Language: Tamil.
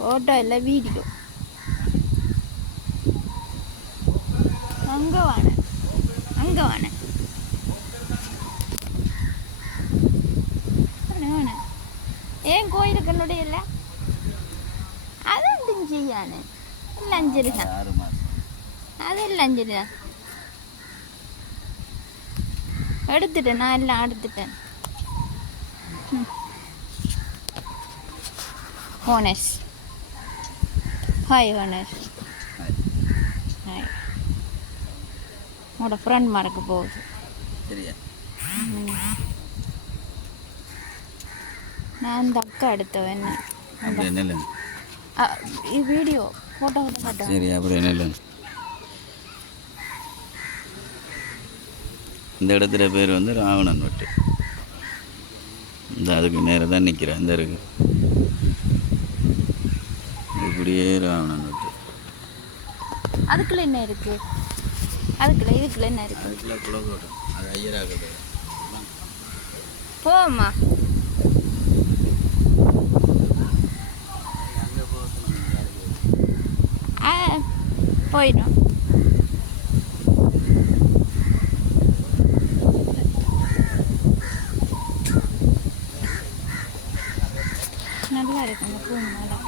ஃபோட்டோ இல்லை வீடியோ. அங்கே வாண அங்கே வாண வேண ஏன் கோயிலுக்கு என்னுடைய இல்லை அது செய்யானு இல்லை அஞ்சலி தான் அது இல்லை அஞ்சலி தான் எடுத்துட்டேன் நான் எல்லாம் எடுத்துட்டேன். ஹோனஸ் ஹாய் ஹோனஸ் ஹாய் உங்களோட ஃப்ரெண்ட் மறக்க போகுது சரியா. நான் இந்த அக்கா எடுத்தவன் வீடியோ ஃபோட்டோ காட்டுவேன் சரி. அப்படி என்ன இந்த இடத்துல பேர் வந்து ராவணன் வட்டு. இந்த அதுக்கு நேரம் தான் நிற்கிறேன். இந்த இருக்கு இப்படியே ராவணன் வட்டு. அதுக்குள்ள என்ன இருக்கு? அதுக்குள்ள இதுக்குள்ள என்ன இருக்கு? அதுக்குள்ள குலகோட்டம். அது ஐயராக போமா போயிடும். நல்லா இருக்கு அந்த பூ மேலே.